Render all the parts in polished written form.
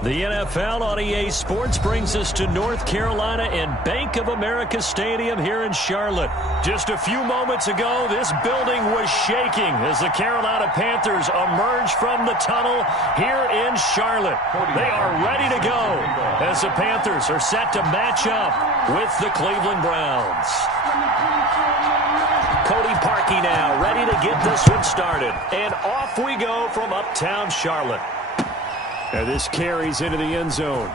The NFL on EA Sports brings us to North Carolina and Bank of America Stadium here in Charlotte. Just a few moments ago, this building was shaking as the Carolina Panthers emerge from the tunnel here in Charlotte. They are ready to go as the Panthers are set to match up with the Cleveland Browns. Cody Parkey now ready to get this one started. And off we go from uptown Charlotte. And this carries into the end zone.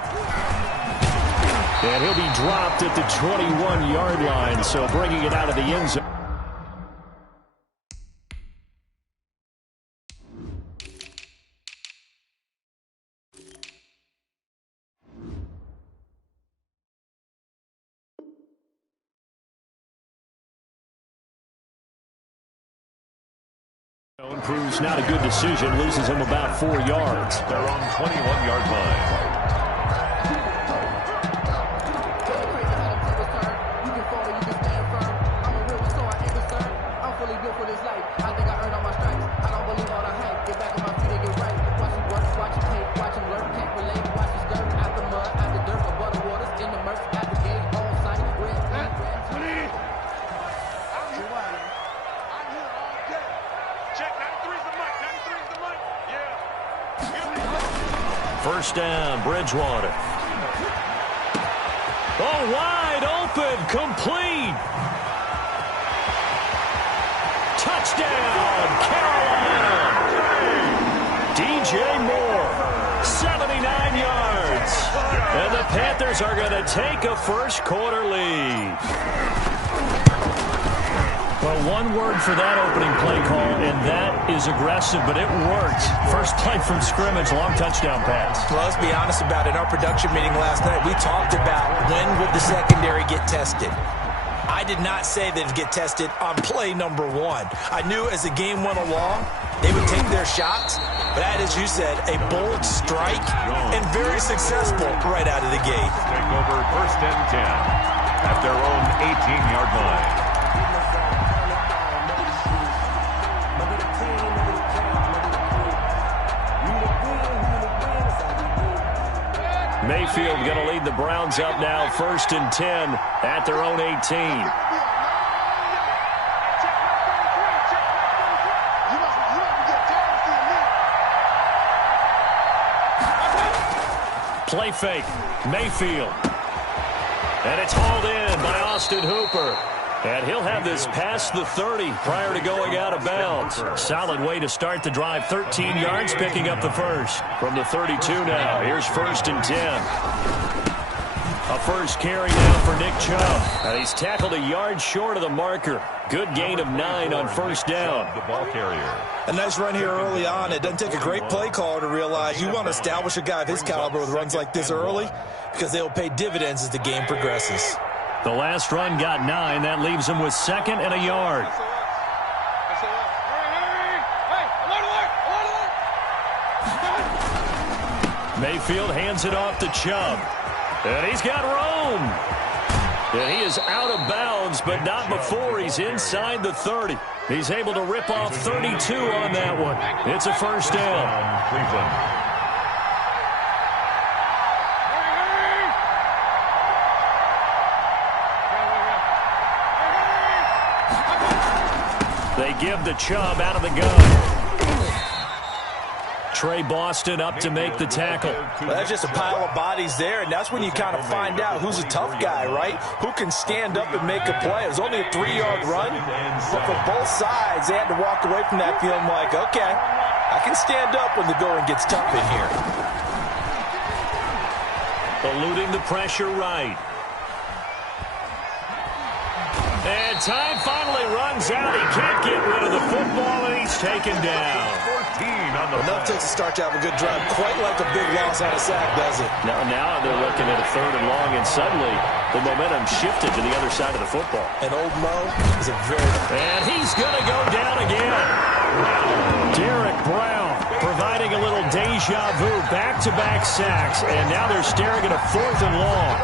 And he'll be dropped at the 21-yard line, so bringing it out of the end zone. Proves not a good decision, loses him about 4 yards. They're on 21-yard line. First down, Bridgewater. Oh, wide open, complete. Touchdown, Carolina. DJ Moore, 79 yards. And the Panthers are going to take a first quarter lead. Well, one word for that opening play call, and that is aggressive, but it worked. First play from scrimmage, long touchdown pass. Well, let's be honest about it. In our production meeting last night, we talked about when would the secondary get tested. I did not say they'd get tested on play number 1. I knew as the game went along, they would take their shots. But that, as you said, a bold strike and very successful right out of the gate. Take over first and 10 at their own 18-yard line. Mayfield going to lead the Browns up now, first and 10 at their own 18. Play fake, Mayfield. And it's hauled in by Austin Hooper. And he'll have this past the 30 prior to going out of bounds. Solid way to start the drive. 13 yards, picking up the first. From the 32 now, here's first and 10. A first carry now for Nick Chubb. And he's tackled a yard short of the marker. Good gain of 9 on first down. The ball carrier. A nice run here early on. It doesn't take a great play caller to realize you want to establish a guy of his caliber with runs like this early because they'll pay dividends as the game progresses. The last run got 9. That leaves him with second and a yard. Mayfield hands it off to Chubb. And he's got room. And he is out of bounds, but not before he's inside the 30. He's able to rip off 32 on that one. It's a first down. Cleveland. They give the Chubb out of the gun. Trey Boston up to make the tackle. Well, that's just a pile of bodies there, and that's when you kind of find out who's a tough guy, right? Who can stand up and make a play. It was only a 3-yard run, but for both sides, they had to walk away from that feeling like, okay, I can stand up when the going gets tough in here. Eluding the pressure right. And time finally runs out. He can't get rid of the football, and he's taken down. 14 on the Enough takes to start to have a good drive. Quite like a big loss on a sack, does it? Now they're looking at a third and long, and suddenly the momentum shifted to the other side of the football. And old Mo is a very... And he's going to go down again. Derek Brown providing a little deja vu, back-to-back sacks, and now they're staring at a fourth and long.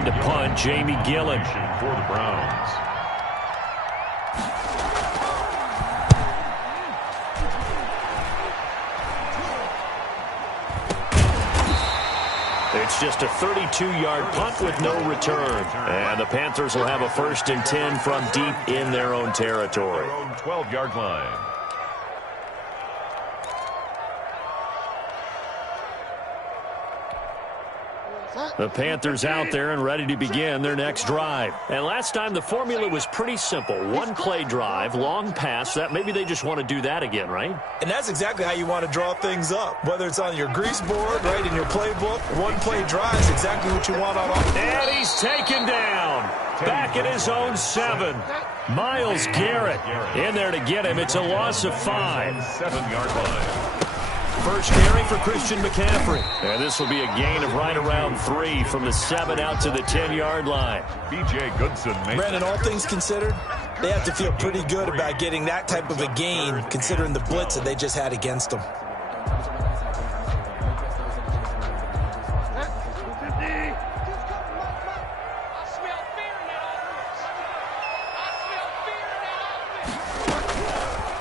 on to punt, Jamie Gillen. For the Browns. It's just a 32-yard punt with no return. And the Panthers will have a 1st and 10 from deep in their own territory. Their own 12-yard line. The Panthers out there and ready to begin their next drive. And last time the formula was pretty simple. One play drive, long pass. That maybe they just want to do that again, right? And that's exactly how you want to draw things up. Whether it's on your grease board, right, in your playbook, one play drive is exactly what you want on offense. And he's taken down. Back at his own 7. Myles Garrett in there to get him. It's a loss of 5. 7-yard line. First carry for Christian McCaffrey. And this will be a gain of right around 3 from the 7 out to the 10-yard line. B.J. Goodson. Brandon, all things considered, they have to feel pretty good about getting that type of a gain, considering the blitz that they just had against them.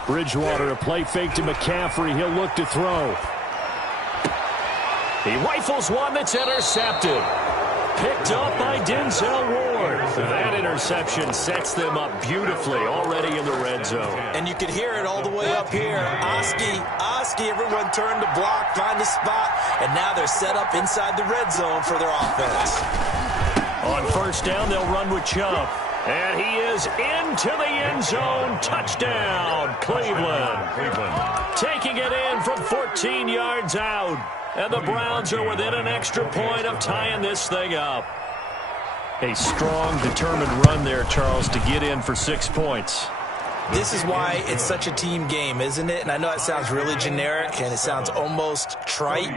Bridgewater, a play fake to McCaffrey. He'll look to throw. He rifles one that's intercepted. Picked up by Denzel Ward. That interception sets them up beautifully already in the red zone. And you can hear it all the way up here. Oski, everyone turned to block, find a spot, and now they're set up inside the red zone for their offense. On first down, they'll run with Chubb. And he is into the end zone. Touchdown, Cleveland. Taking it in from 14 yards out. And the Browns are within an extra point of tying this thing up. A strong, determined run there, Charles, to get in for 6 points. This is why it's such a team game, isn't it? And I know it sounds really generic and it sounds almost trite,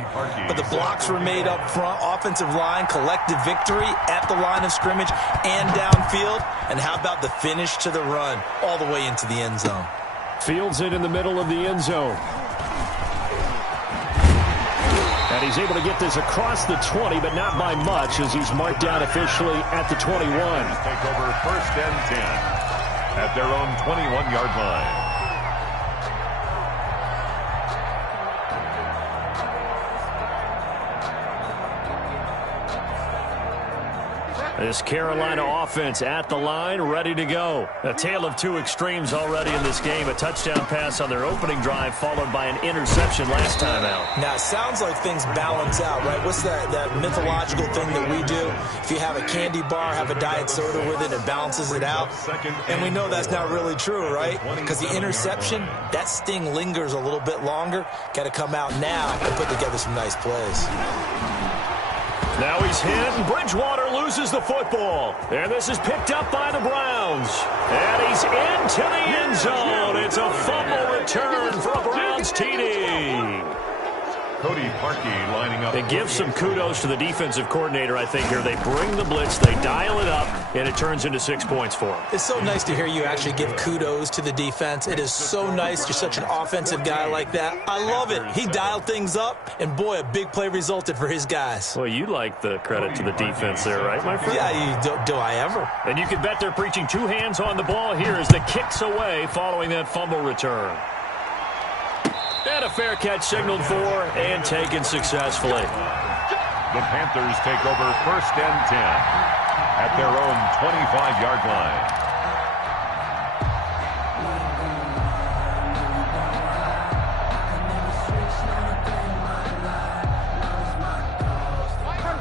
but the blocks were made up front, offensive line, collective victory at the line of scrimmage and downfield. And how about the finish to the run all the way into the end zone? Fields it in the middle of the end zone. And he's able to get this across the 20, but not by much as he's marked down officially at the 21. Take over 1st and 10. At their own 21-yard line. This Carolina offense at the line, ready to go. A tale of two extremes already in this game. A touchdown pass on their opening drive, followed by an interception last time out. Now, it sounds like things balance out, right? What's that mythological thing that we do? If you have a candy bar, have a diet soda with it, it balances it out. And we know that's not really true, right? Because the interception, that sting lingers a little bit longer. Got to come out now and put together some nice plays. Now he's hit, and Bridgewater loses the football. And this is picked up by the Browns. And he's into the end zone. It's a fumble return for a Browns TD. Cody Parkey lining up. They give some kudos to the defensive coordinator, I think, here. They bring the blitz, they dial it up, and it turns into 6 points for them. It's so nice to hear you actually give kudos to the defense. It is so nice. You're such an offensive guy like that. I love it. He dialed things up, and boy, a big play resulted for his guys. Well, you like the credit to the defense there, right, my friend? Yeah, do I ever? And you can bet they're preaching two hands on the ball here as the kick's away following that fumble return. And a fair catch signaled for and taken successfully. The Panthers take over 1st and 10 at their own 25-yard line.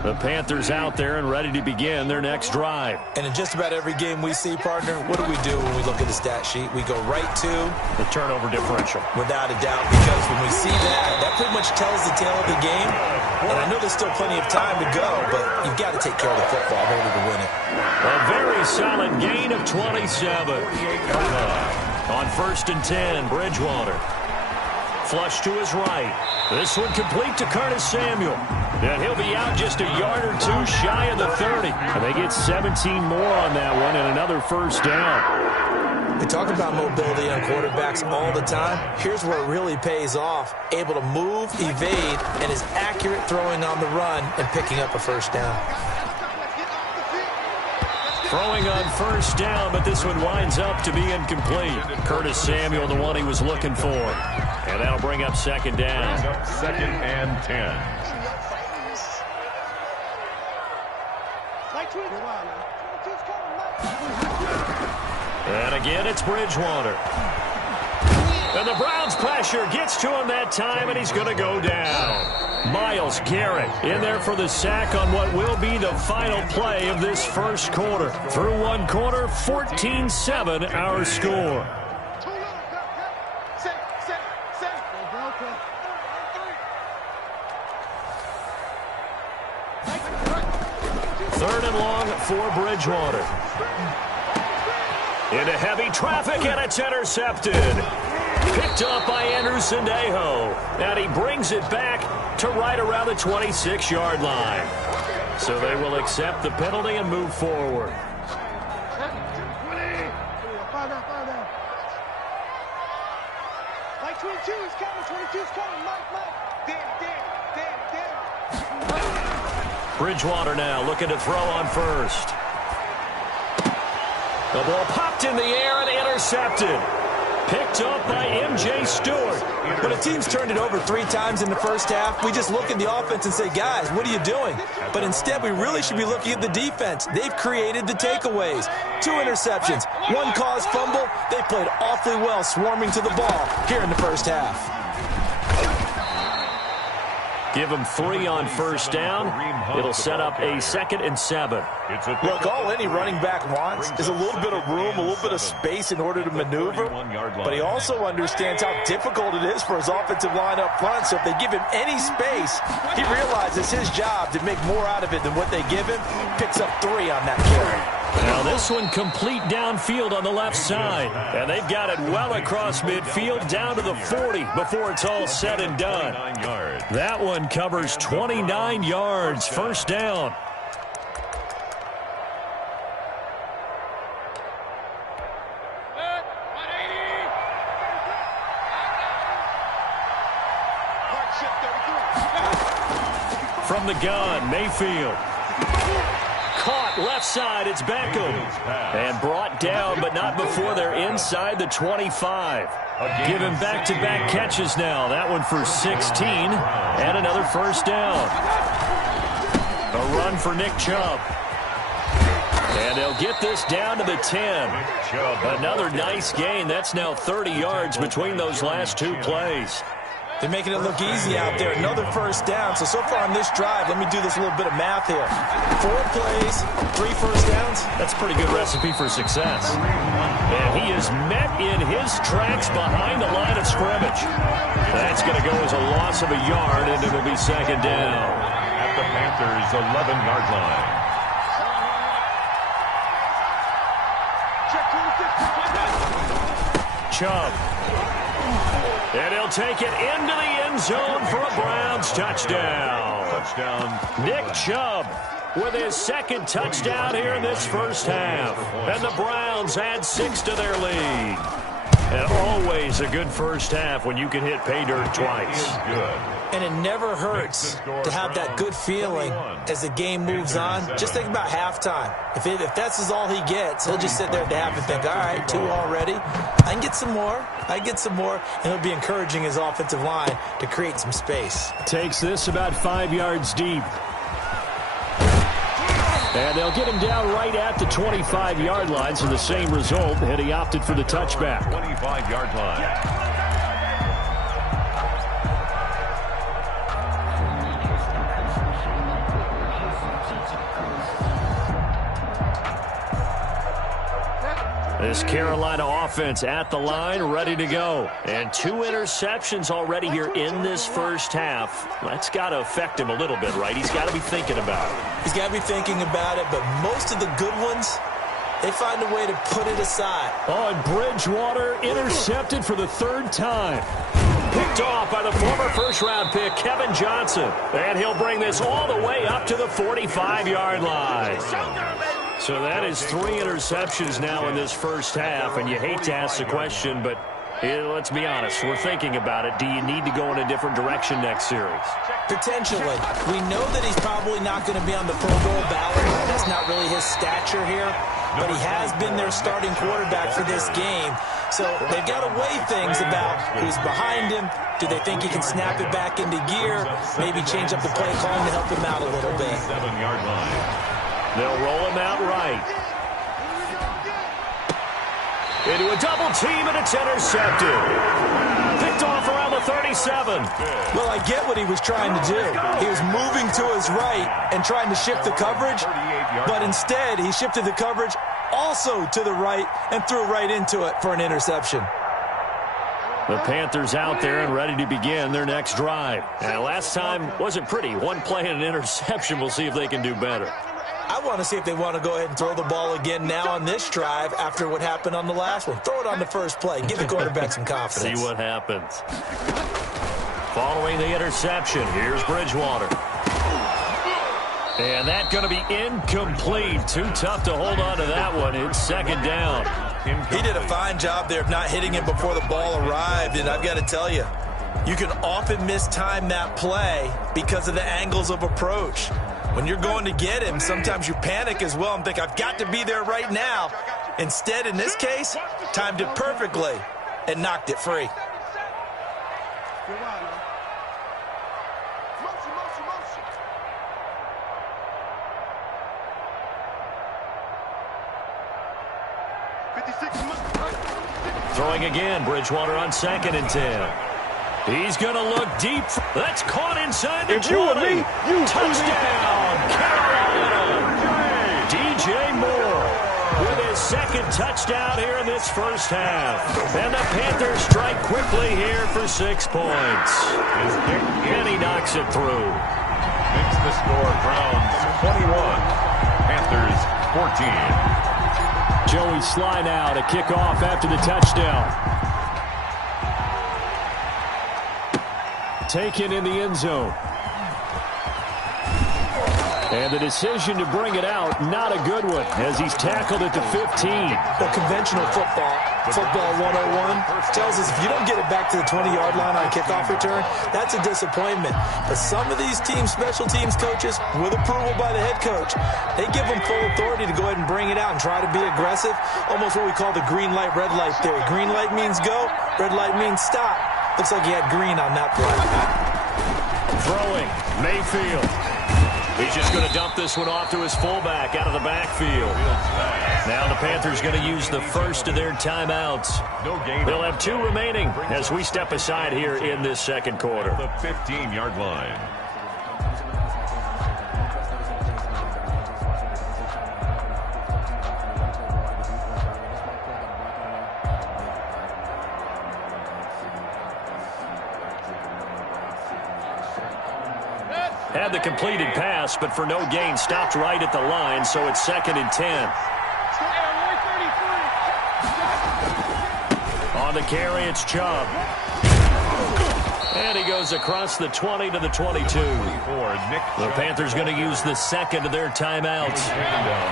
The Panthers out there and ready to begin their next drive. And in just about every game we see, partner, what do we do when we look at the stat sheet? We go right to the turnover differential. Without a doubt, because when we see that, that pretty much tells the tale of the game. And I know there's still plenty of time to go, but you've got to take care of the football in order to win it. A very solid gain of 27. On 1st and 10, Bridgewater. Flush to his right. This one complete to Curtis Samuel. And he'll be out just a yard or two shy of the 30. And they get 17 more on that one and another first down. We talk about mobility on quarterbacks all the time. Here's where it really pays off. Able to move, evade, and is accurate throwing on the run and picking up a first down. Throwing on first down, but this one winds up to be incomplete. Curtis Samuel, the one he was looking for. And that'll bring up second down. Second and 10. And again, it's Bridgewater. And the Browns' pressure gets to him that time, and he's going to go down. Myles Garrett in there for the sack on what will be the final play of this first quarter. Through one quarter, 14-7 our score. Third and long for Bridgewater. Into heavy traffic, and it's intercepted. Picked up by Andrew Sendejo. And he brings it back to right around the 26-yard line. So they will accept the penalty and move forward. Bridgewater now looking to throw on first. The ball popped in the air and intercepted. Picked up by M.J. Stewart. When a team's turned it over 3 times in the first half, we just look at the offense and say, guys, what are you doing? But instead, we really should be looking at the defense. They've created the takeaways. 2 interceptions, 1 caused fumble. They played awfully well swarming to the ball here in the first half. Give them 3 on first down. It'll set up a 2nd and 7. Look, all any running back wants is a little bit of room, a little bit of space in order to maneuver. But he also understands how difficult it is for his offensive line up front. So if they give him any space, he realizes his job to make more out of it than what they give him. Picks up 3 on that carry. Now this one complete downfield on the left side. And they've got it well across midfield down to the 40 before it's all said and done. That one covers 29 yards. First down. From the gun, Mayfield. Caught left side, it's Beckham. And brought down, but not before they're inside the 25. Give him back-to-back catches now. That one for 16, and another first down. A run for Nick Chubb. And they'll get this down to the 10. Another nice gain. That's now 30 yards between those last 2 plays. They're making it look easy out there. Another first down. So far on this drive, let me do this little bit of math here. 4 plays, 3 first downs. That's a pretty good recipe for success. And he is met in his tracks behind the line of scrimmage. That's going to go as a loss of a yard, and it'll be second down. At the Panthers' 11-yard line. Chubb. And he'll take it into the end zone for a Browns touchdown. Nick Chubb with his 2nd touchdown here in this first half. And the Browns add 6 to their lead. And always a good first half when you can hit pay dirt twice. And it never hurts to have that good feeling as the game moves on. Just think about halftime. If that's all he gets, he'll just sit there at the half and think, all right, 2 already. I can get some more. And he'll be encouraging his offensive line to create some space. Takes this about 5 yards deep. And they'll get him down right at the 25-yard line, so the same result, and he opted for the touchback. 25-yard line. This Carolina offense at the line, ready to go. And 2 interceptions already here in this first half. That's got to affect him a little bit, right? He's got to be thinking about it. He's got to be thinking about it, but most of the good ones, they find a way to put it aside. Oh, and Bridgewater intercepted for the 3rd time. Picked off by the former first-round pick, Kevin Johnson. And he'll bring this all the way up to the 45-yard line. So that is 3 interceptions now in this first half, and you hate to ask the question, but let's be honest, we're thinking about it. Do you need to go in a different direction next series? Potentially. We know that he's probably not going to be on the Pro Bowl ballot. That's not really his stature here. but he has been their starting quarterback for this game. So they've got to weigh things about who's behind him. Do they think he can snap it back into gear? Maybe change up the play calling to help him out a little bit. 7-yard line. They'll roll him out right. Into a double team, and it's intercepted. Picked off around the 37. Well, I get what he was trying to do. He was moving to his right and trying to shift the coverage, but instead he shifted the coverage also to the right and threw right into it for an interception. The Panthers out there and ready to begin their next drive. And last time wasn't pretty. One play and an interception. We'll see if they can do better. I want to see if they want to go ahead and throw the ball again now on this drive after what happened on the last one. Throw it on the first play. Give the quarterback some confidence. See what happens. Following the interception, here's Bridgewater. And that's going to be incomplete. Too tough to hold on to that one. It's second down. He did a fine job there of not hitting him before the ball arrived, and I've got to tell you, you can often mistime that play because of the angles of approach. When you're going to get him, sometimes you panic as well and think, I've got to be there right now. Instead, in this case, timed it perfectly and knocked it free. Throwing again, Bridgewater on 2nd and 10. He's going to look deep. That's caught inside the 20. Touchdown, Carolina. DJ Moore with his second touchdown here in this first half. And the Panthers strike quickly here for 6 points. And he knocks it through. Makes the score Browns 21, Panthers 14. Joey Sly now to kick off after the touchdown. Taken in the end zone. And the decision to bring it out, not a good one, as he's tackled at the 15. Well, conventional football 101, tells us if you don't get it back to the 20-yard line on a kickoff return, that's a disappointment. But some of these teams, special teams coaches, with approval by the head coach, they give them full authority to go ahead and bring it out and try to be aggressive, almost what we call the green light, red light theory. Green light means go, red light means stop. Looks like he had green on that play. Throwing, Mayfield. He's just going to dump this one off to his fullback out of the backfield. Now the Panthers going to use the first of their timeouts. They'll have 2 remaining as we step aside here in this second quarter. The 15-yard line. Had the completed pass, but for no gain, stopped right at the line, so it's 2nd and 10. On the carry, it's Chubb. And he goes across the 20 to the 22. The Panthers going to use the second of their timeouts.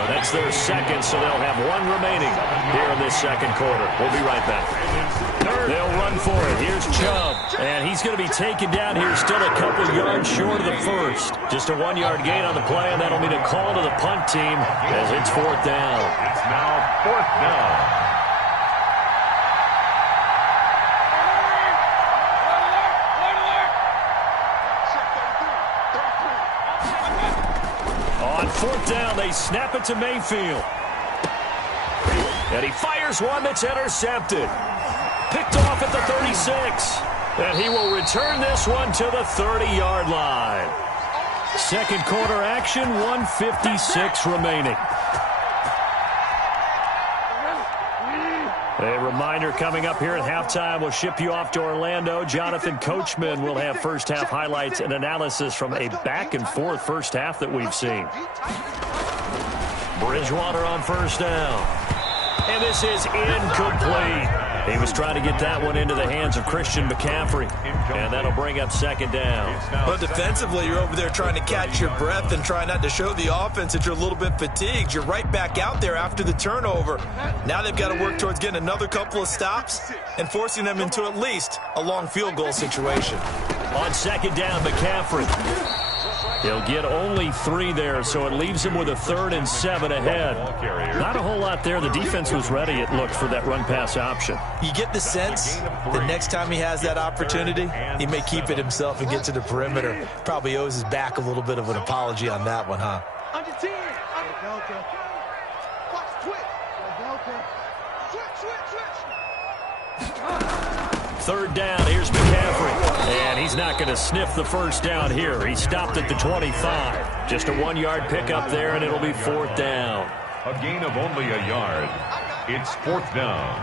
That's their second, so they'll have 1 remaining here in this second quarter. We'll be right back. They'll run for it. Here's Chubb. And he's going to be taken down here still a couple yards short of the first. Just a 1-yard gain on the play, and that'll mean a call to the punt team as it's 4th down. It's now 4th down. On 4th down, they snap it to Mayfield. And he fires one that's intercepted. Picked off at the 36. And he will return this one to the 30-yard line. Second quarter action, 1:56 remaining. A reminder coming up here at halftime, we'll ship you off to Orlando. Jonathan Coachman will have first-half highlights and analysis from a back-and-forth first half that we've seen. Bridgewater on first down. And this is incomplete. He was trying to get that one into the hands of Christian McCaffrey. And that'll bring up 2nd down. But defensively, you're over there trying to catch your breath and try not to show the offense that you're a little bit fatigued. You're right back out there after the turnover. Now they've got to work towards getting another couple of stops and forcing them into at least a long field goal situation. On 2nd down, McCaffrey. He'll get only 3 there, so it leaves him with a 3rd and 7 ahead. Not a whole lot there. The defense was ready, it looked, for that run-pass option. You get the sense that next time he has that opportunity, he may keep it himself and get to the perimeter. Probably owes his back a little bit of an apology on that one, huh? Under 10. Watch switch. Switch. 3rd down, here's McCaffrey. And he's not going to sniff the first down here. He stopped at the 25. Just a 1-yard pickup there, and it'll be 4th down. A gain of only a yard. It's 4th down.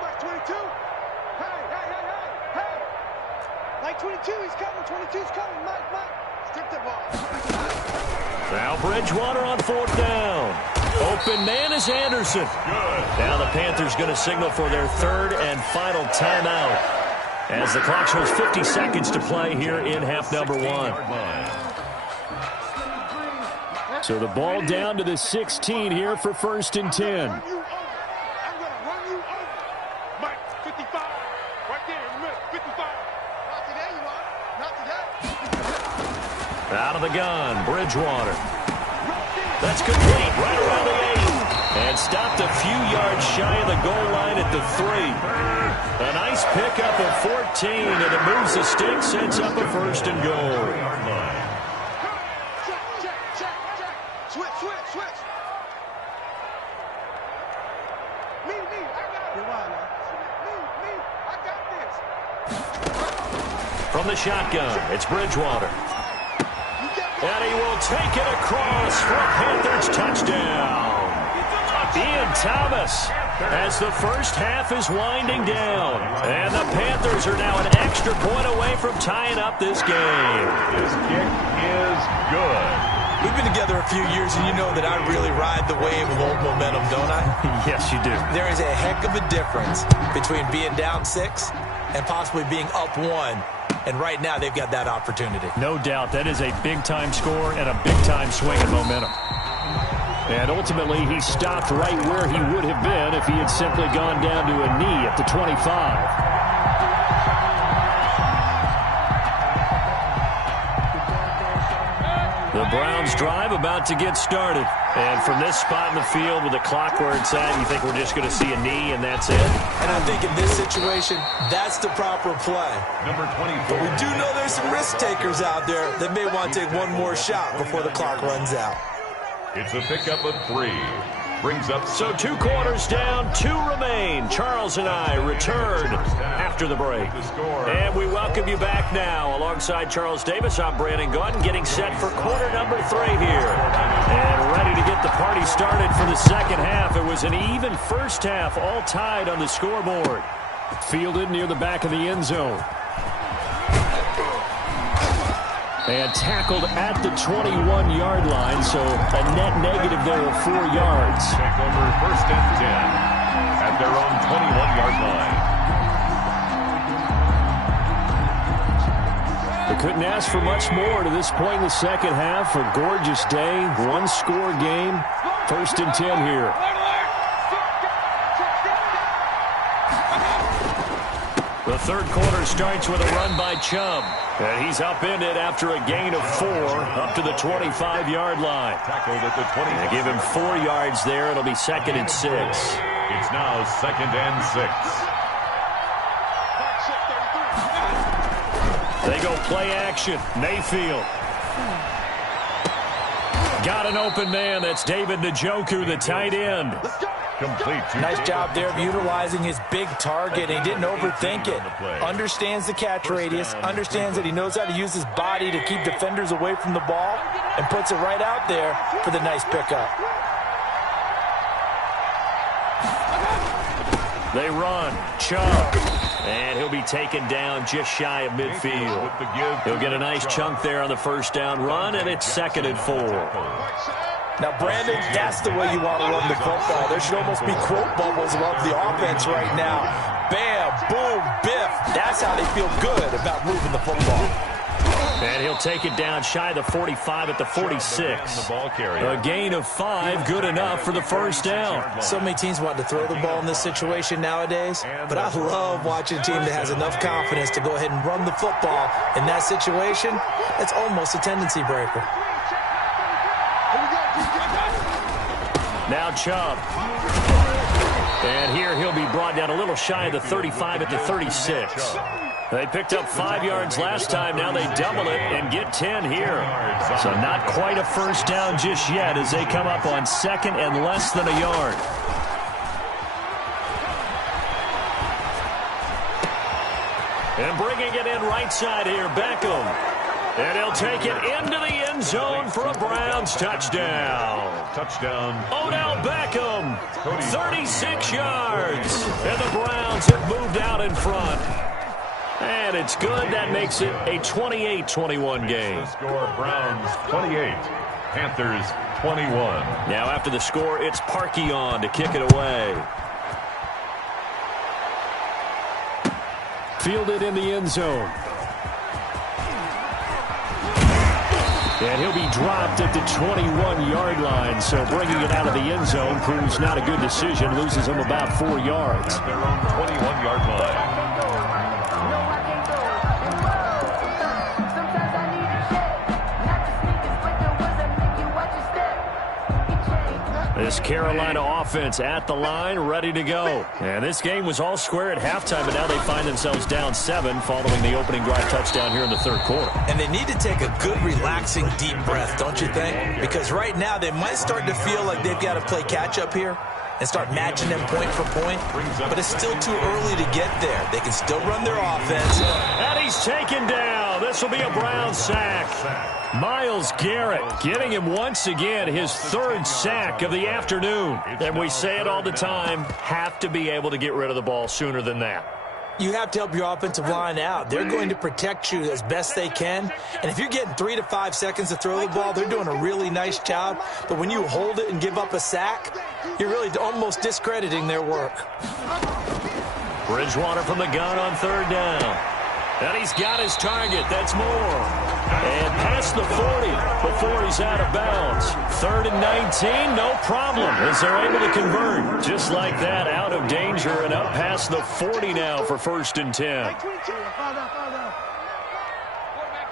Mark 22. Hey. Like 22, he's coming. 22's coming. Mike. Strip the ball. Now Bridgewater on 4th down. Open man is Anderson. Good. Now the Panthers going to signal for their 3rd and final timeout, as the clock shows 50 seconds to play here in half number 1. So the ball down to the 16 here for 1st and 10. I'm going to run you over. Mike, 55. Right there in the middle. 55. Not today, you are. Not today. Out of the gun, Bridgewater. That's complete, right around the 8. And stopped a few yards shy of the goal line at the 3. A nice pickup of 14, and it moves the stick, sets up a 1st and goal. Check. Switch. Me. I got it. Me. I got this. From the shotgun, it's Bridgewater. And he will take it across for a Panthers touchdown. Ian Thomas, as the first half is winding down. And the Panthers are now an extra point away from tying up this game. His kick is good. We've been together a few years, and you know that I really ride the wave of old momentum, don't I? Yes, you do. There is a heck of a difference between being down 6 and possibly being up 1. And right now, they've got that opportunity. No doubt. That is a big-time score and a big-time swing of momentum. And ultimately, he stopped right where he would have been if he had simply gone down to a knee at the 25. The Browns drive about to get started. And from this spot in the field with the clock where it's at, you think we're just going to see a knee and that's it? And I think in this situation, that's the proper play. Number 24. But we do know there's some risk takers out there that may want to take one more shot before the clock runs out. It's a pickup of 3. Brings up... So 2 quarters down, 2 remain. Charles and I return after the break. And we welcome you back now. Alongside Charles Davis, I'm Brandon Gaudin, getting set for quarter number 3 here. And ready to get the party started for the second half. It was an even first half, all tied on the scoreboard. Fielded near the back of the end zone. And tackled at the 21-yard line, so a net negative there of 4 yards. Take over 1st and 10 at their own 21-yard line. They couldn't ask for much more to this point in the second half. A gorgeous day, 1-score game. 1st and 10 here. The third quarter starts with a run by Chubb. And he's upended after a gain of 4 up to the 25-yard line. Tackled at the 20. They give him 4 yards there. It'll be 2nd and 6. It's now 2nd and 6. They go play action. Mayfield. Got an open man. That's David Njoku, the tight end. Complete. Nice job there of utilizing his big target. He didn't overthink it. Understands the catch radius. Understands that he knows how to use his body to keep defenders away from the ball. And puts it right out there for the nice pickup. They run. Chubb. And he'll be taken down just shy of midfield. He'll get a nice chunk there on the first down run, and it's 2nd and 4. Now, Brandon, that's the way you want to run the football. There should almost be quote bubbles above the offense right now. Bam, boom, biff. That's how they feel good about moving the football. And he'll take it down shy of the 45 at the 46. A gain of 5, good enough for the first down. So many teams want to throw the ball in this situation nowadays, but I love watching a team that has enough confidence to go ahead and run the football in that situation. It's almost a tendency breaker. Now Chubb. And here he'll be brought down a little shy of the 35 at the 36. They picked up 5 yards last time. Now they double it and get 10 here. So not quite a first down just yet as they come up on second and less than a yard. And bringing it in right side here, Beckham. And he'll take it into the end zone for a Browns touchdown. Touchdown. Odell Beckham, 36 yards. And the Browns have moved out in front. And it's good. That makes it a 28-21 game. The score, Browns 28, Panthers 21. Now after the score, it's Parkey on to kick it away. Fielded in the end zone. And he'll be dropped at the 21-yard line. So bringing it out of the end zone proves not a good decision. Loses him about 4 yards. At their own 21-yard line. This Carolina offense at the line, ready to go. And this game was all square at halftime, but now they find themselves down 7 following the opening drive touchdown here in the third quarter. And they need to take a good, relaxing, deep breath, don't you think? Because right now they might start to feel like they've got to play catch-up here and start matching them point for point. But it's still too early to get there. They can still run their offense. And he's taken down. This will be a Brown sack. Myles Garrett getting him once again his 3rd sack of the afternoon. And we say it all the time, have to be able to get rid of the ball sooner than that. You have to help your offensive line out. They're going to protect you as best they can. And if you're getting 3 to 5 seconds to throw the ball, they're doing a really nice job. But when you hold it and give up a sack, you're really almost discrediting their work. Bridgewater from the gun on 3rd down. And he's got his target. That's Moore. And past the 40 before he's out of bounds. 3rd and 19, no problem, as they're able to convert. Just like that, out of danger and up past the 40 now for 1st and 10. Quarterback,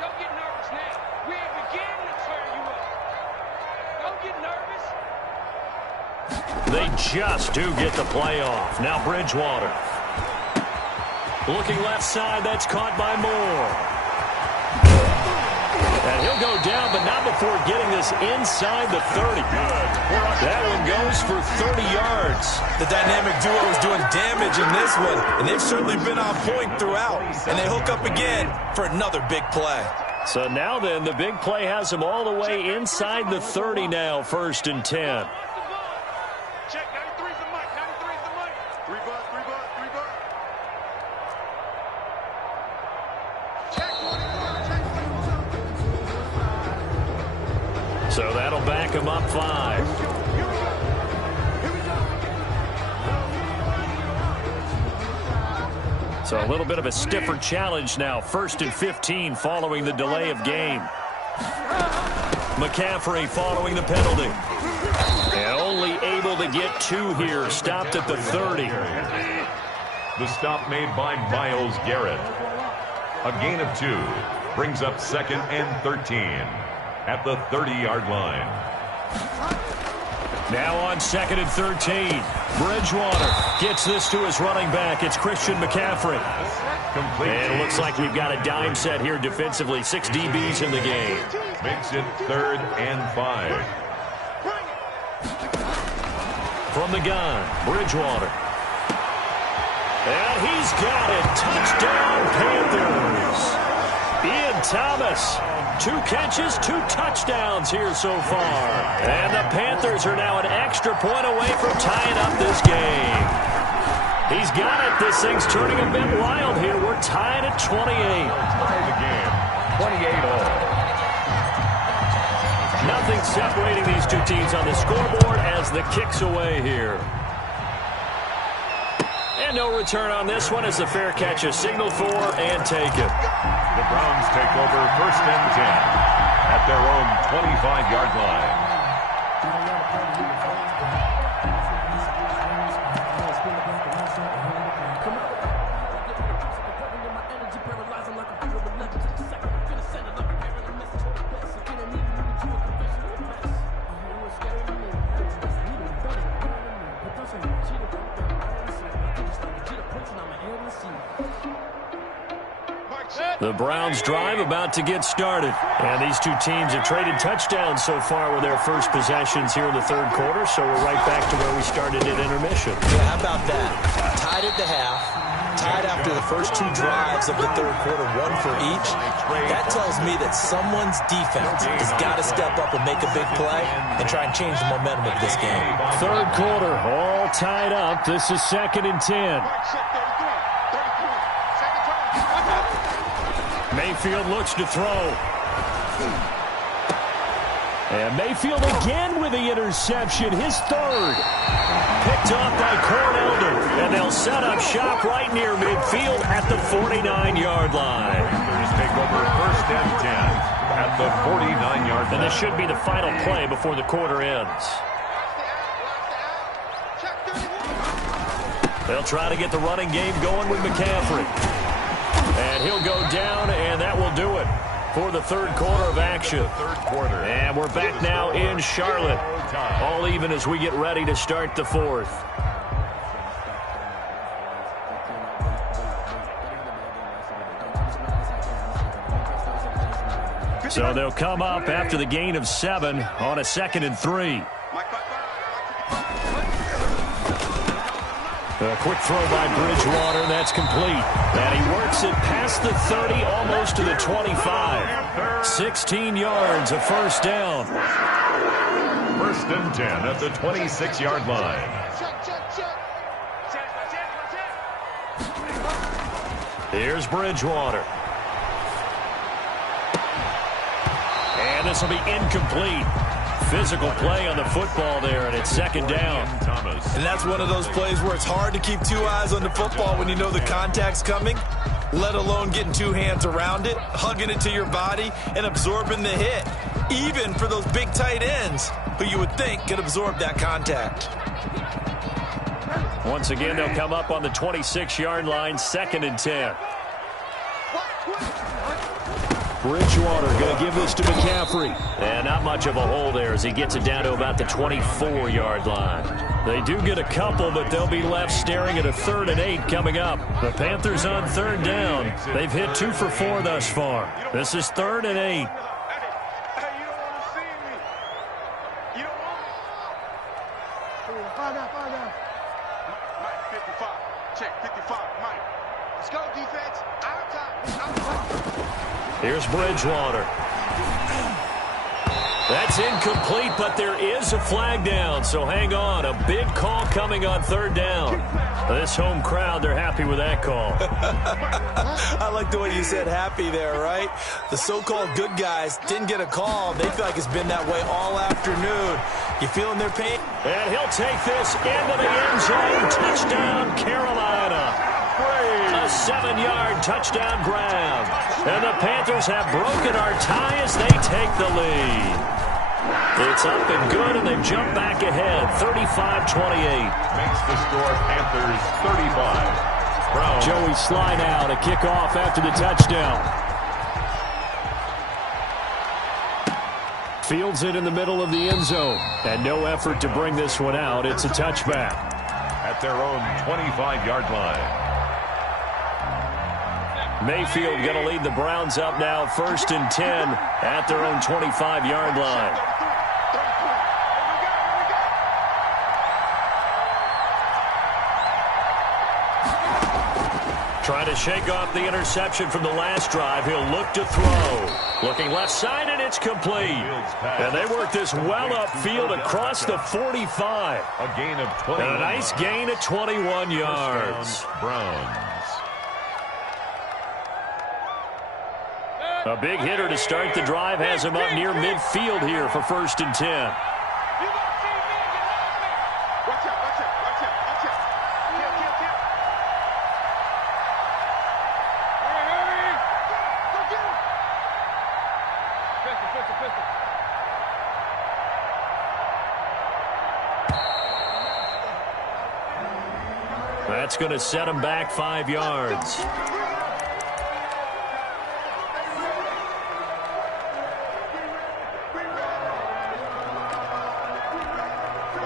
don't get nervous now. We ain't beginning to turn you up. Don't get nervous. They just do get the play off. Now Bridgewater. Looking left side, that's caught by Moore. And he'll go down, but not before getting this inside the 30. That one goes for 30 yards. The dynamic duo is doing damage in this one, and they've certainly been on point throughout. And they hook up again for another big play. So now then, the big play has them all the way inside the 30 now, 1st and 10. Check, 93's the mic, 93's the mic. 3 bucks, 3 bucks, 3 bucks. Check 24, check 24. So that'll back him up 5. So a little bit of a stiffer challenge now. 1st and 15 following the delay of game. McCaffrey following the penalty. And only able to get 2 here. Stopped at the 30. The stop made by Myles Garrett. A gain of 2 brings up 2nd and 13 at the 30-yard line. Now on 2nd and 13. Bridgewater gets this to his running back. It's Christian McCaffrey. Complete. And it looks like we've got a dime set here defensively. 6 DBs in the game. Makes it 3rd and 5. From the gun, Bridgewater. And he's got it. Touchdown, Panthers. Ian Thomas. 2 catches, 2 touchdowns here so far. And the Panthers are now an extra point away from tying up this game. He's got it. This thing's turning a bit wild here. We're tied at 28. Tie the game. 28 all. Nothing separating these 2 teams on the scoreboard as the kick's away here. And no return on this one as the fair catch is signaled for and taken. The Browns take over 1st and 10 at their own 25-yard line. The Browns drive about to get started. And these two teams have traded touchdowns so far with their first possessions here in the third quarter, so we're right back to where we started at intermission. Yeah, how about that? Tied at the half, tied after the first two drives of the third quarter, one for each. That tells me that someone's defense has got to step up and make a big play and try and change the momentum of this game. Third quarter, all tied up. This is 2nd and 10. Mayfield looks to throw. And Mayfield again with the interception, his third. Picked off by Cornelder. And they'll set up shop right near midfield at the 49-yard line. Panthers take over 1st and 10 at the 49-yard line. And this should be the final play before the quarter ends. They'll try to get the running game going with McCaffrey. And he'll go down, and that will do it for the third quarter of action. And we're back now in Charlotte. All even as we get ready to start the fourth. So they'll come up after the gain of 7 on a 2nd and 3. A quick throw by Bridgewater, that's complete. And he works it past the 30, almost to the 25. 16 yards, a first down. 1st and 10 at the 26-yard line. Here's Bridgewater. And this will be incomplete. Physical play on the football there, and it's 2nd down. And that's one of those plays where it's hard to keep two eyes on the football when you know the contact's coming, let alone getting two hands around it, hugging it to your body, and absorbing the hit, even for those big tight ends who you would think could absorb that contact. Once again, they'll come up on the 26-yard line, 2nd and 10. Bridgewater going to give this to McCaffrey. And not much of a hole there as he gets it down to about the 24-yard line. They do get a couple, but they'll be left staring at a 3rd and 8 coming up. The Panthers on 3rd down. They've hit 2 for 4 thus far. This is 3rd and 8. Here's Bridgewater. That's incomplete, but there is a flag down, so hang on. A big call coming on 3rd down. This home crowd, they're happy with that call. I like the way you said happy there, right? The so-called good guys didn't get a call. They feel like it's been that way all afternoon. You feeling their pain? And he'll take this into the end zone. Touchdown, Carolina. A 7-yard touchdown grab. And the Panthers have broken our tie as they take the lead. It's up and good, and they've jumped back ahead, 35-28. Makes the score Panthers 35. Browns. Joey Slye now to kick off after the touchdown. Fields it in the middle of the end zone. And no effort to bring this one out. It's a touchback. At their own 25-yard line. Mayfield going to lead the Browns up now, 1st and 10 at their own 25-yard line. Trying to shake off the interception from the last drive. He'll look to throw. Looking left side, and it's complete. And they work this well upfield across the 45. A gain of 20. And a nice gain of 21 yards. Browns. A big hitter to start the drive has him up near midfield here for 1st and 10. That's going to set him back 5 yards.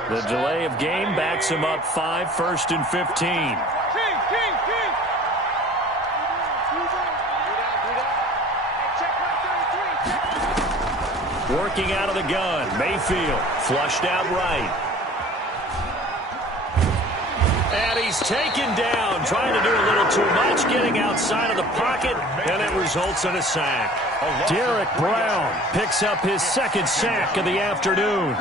The delay of game backs him up 5, 1st and 15. Working out of the gun. Mayfield flushed out right. And he's taken down, trying to do a little too much, getting outside of the pocket, and it results in a sack. Derek Brown picks up his 2nd sack of the afternoon.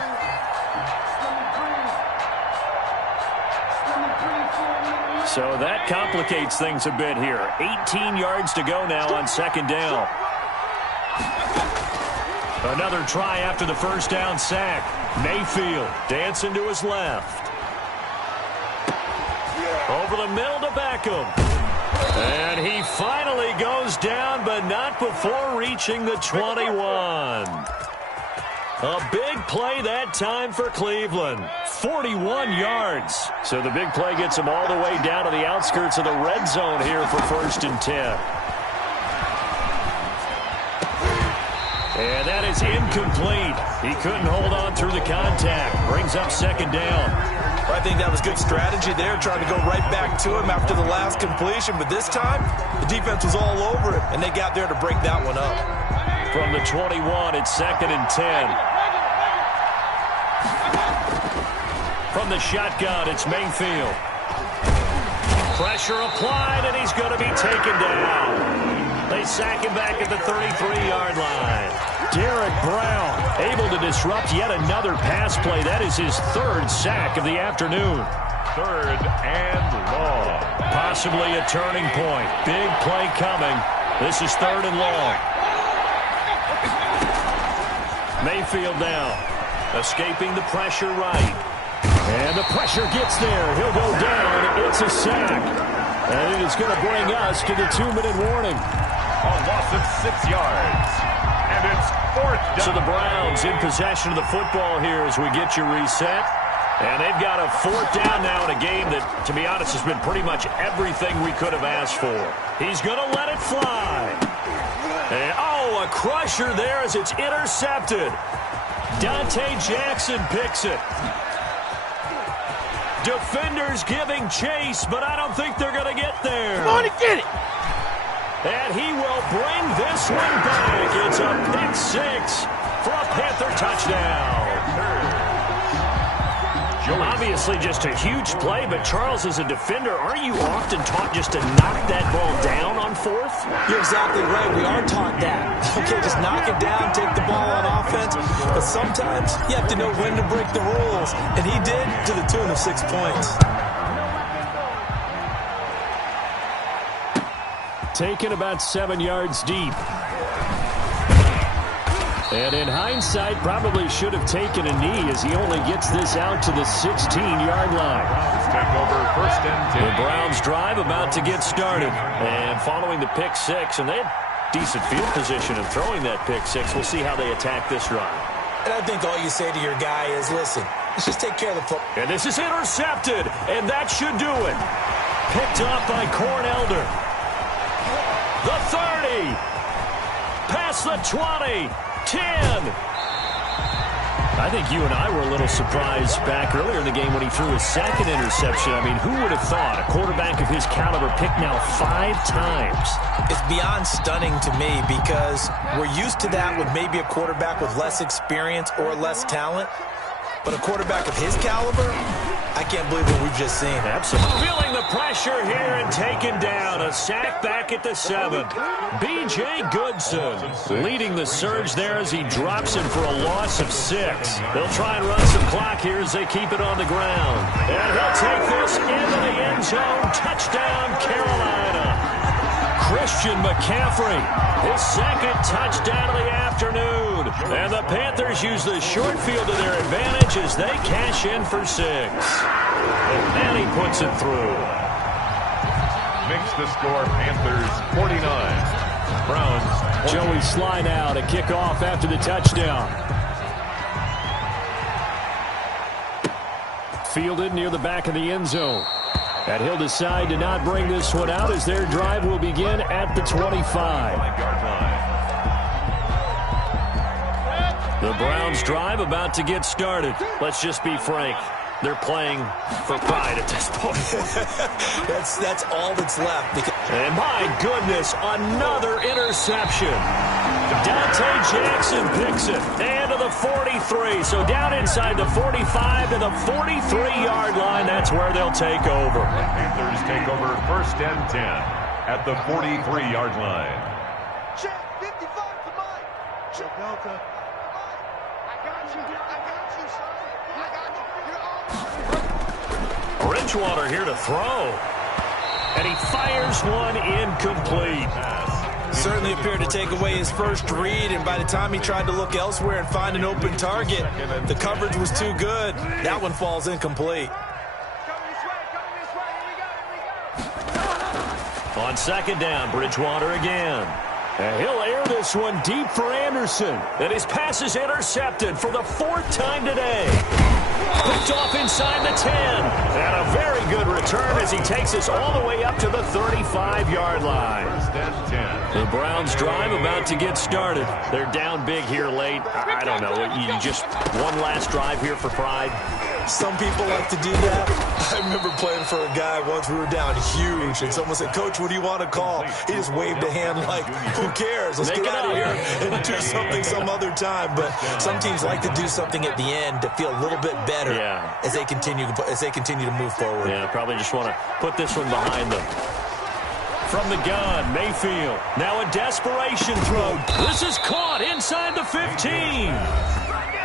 So that complicates things a bit here. 18 yards to go now on 2nd down. Another try after the 1st down sack. Mayfield dancing to his left. Over the middle to Beckham. And he finally goes down, but not before reaching the 21. A big play that time for Cleveland. 41 yards. So the big play gets him all the way down to the outskirts of the red zone here for 1st and 10. And that is incomplete. He couldn't hold on through the contact. Brings up 2nd down. I think that was good strategy there, trying to go right back to him after the last completion. But this time, the defense was all over it, and they got there to break that one up. From the 21, it's 2nd and 10. From the shotgun, it's Mayfield. Pressure applied, and he's going to be taken down. They sack him back at the 33-yard line. Derek Brown able to disrupt yet another pass play. That is his 3rd sack of the afternoon. 3rd and long. Possibly a turning point. Big play coming. This is 3rd and long. Mayfield now, escaping the pressure right. And the pressure gets there. He'll go down. It's a sack. And it is going to bring us to the 2-minute warning. A loss of 6 yards. And it's 4th down. So the Browns in possession of the football here as we get you reset. And they've got a 4th down now in a game that, to be honest, has been pretty much everything we could have asked for. He's going to let it fly. And, oh, a crusher there as it's intercepted. Dante Jackson picks it. Defenders giving chase, but I don't think they're going to get there. Come on and get it. And he will bring this one back. It's a pick 6 for a Panther touchdown. Obviously just a huge play, but Charles, as a defender, aren't you often taught just to knock that ball down on 4th? You're exactly right. We are taught that. Okay, just knock it down, take the ball on offense. But sometimes you have to know when to break the rules. And he did, to the tune of 6 points. Taken about 7 yards deep. And in hindsight, probably should have taken a knee as he only gets this out to the 16-yard line. Browns take over 1st and 10. The Browns drive about to get started. And following the pick 6, and they had decent field position in throwing that pick 6. We'll see how they attack this drive. And I think all you say to your guy is, listen, let's just take care of the football. And this is intercepted, and that should do it. Picked up by Corn Elder. The 30. Past the 20. 10. I think you and I were a little surprised back earlier in the game when he threw his 2nd interception. I mean, who would have thought a quarterback of his caliber picked now 5 times? It's beyond stunning to me because we're used to that with maybe a quarterback with less experience or less talent. But a quarterback of his caliber, I can't believe what we've just seen. Absolutely. Feeling the pressure here and taken down. A sack back at the 7. B.J. Goodson leading the surge there as he drops him for a loss of 6. They'll try and run some clock here as they keep it on the ground. And he'll take this into the end zone. Touchdown, Carolina. Christian McCaffrey, his 2nd touchdown of the afternoon. And the Panthers use the short field to their advantage as they cash in for 6. And he puts it through. Makes the score Panthers 49. Browns 20. Joey slide out, a kickoff after the touchdown. Fielded near the back of the end zone. And he'll decide to not bring this one out as their drive will begin at the 25. The Browns' drive about to get started. Let's just be frank. They're playing for pride at this point. That's all that's left. And my goodness, another interception. Dante Jackson picks it. And to the 43. So down inside the 45 to the 43-yard line. That's where they'll take over. Panthers take over 1st and 10 at the 43-yard line. Check 55 to Mike. Check Delta. I got you, son. I got you. Bridgewater here to throw. And he fires one incomplete. Certainly appeared to take away his first read, and by the time he tried to look elsewhere and find an open target, the coverage was too good. That one falls incomplete. On 2nd down, Bridgewater again. And he'll air this one deep for Anderson. And his pass is intercepted for the 4th time today. Picked off inside the 10. And a very good return as he takes us all the way up to the 35-yard line. 1st and 10. The Browns drive about to get started. They're down big here late. I don't know. You just one last drive here for pride. Some people like to do that. I remember playing for a guy once. We were down huge, and someone said, "Coach, what do you want to call?" He just waved a hand like, "Who cares? Let's get out of here and do something some other time." But some teams like to do something at the end to feel a little bit better as they continue to move forward. Yeah, probably just want to put this one behind them. From the gun, Mayfield. Now a desperation throw. This is caught inside the 15.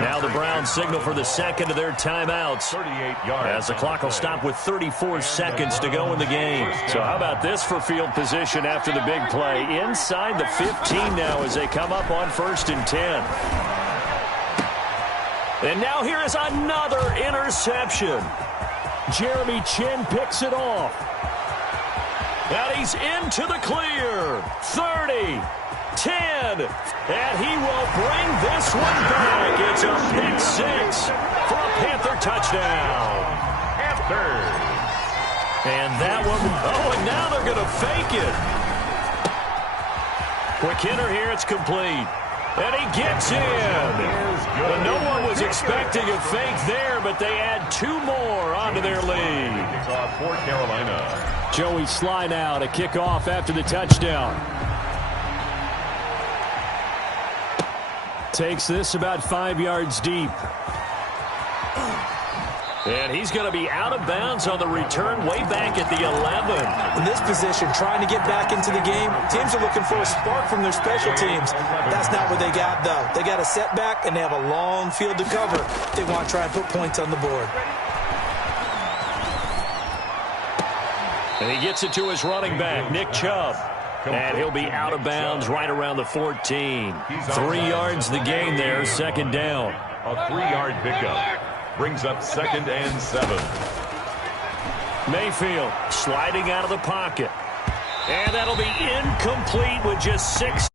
Now the Browns signal for the second of their timeouts 38 yards. as the clock will stop with 34 seconds to go in the game. So how about this for field position after the big play? Inside the 15 now as they come up on 1st and 10. And now here is another interception. Jeremy Chin picks it off. And he's into the clear. 30. 10, and he will bring this one back. It's a pick 6 for a Panther touchdown. Panthers. And that one, and now they're going to fake it. Quick hitter here, it's complete. And he gets in. And no one was expecting a fake there, but they add 2 more onto their lead. Kickoff for Carolina. Joey Slye now to kick off after the touchdown. Takes this about 5 yards deep. And he's going to be out of bounds on the return way back at the 11. In this position, trying to get back into the game, teams are looking for a spark from their special teams. That's not what they got, though. They got a setback, and they have a long field to cover. They want to try and put points on the board. And he gets it to his running back, Nick Chubb. And he'll be out of bounds right around the 14. 3 yards the gain there, 2nd down. A 3-yard pickup brings up 2nd and 7. Mayfield sliding out of the pocket. And that'll be incomplete with just 6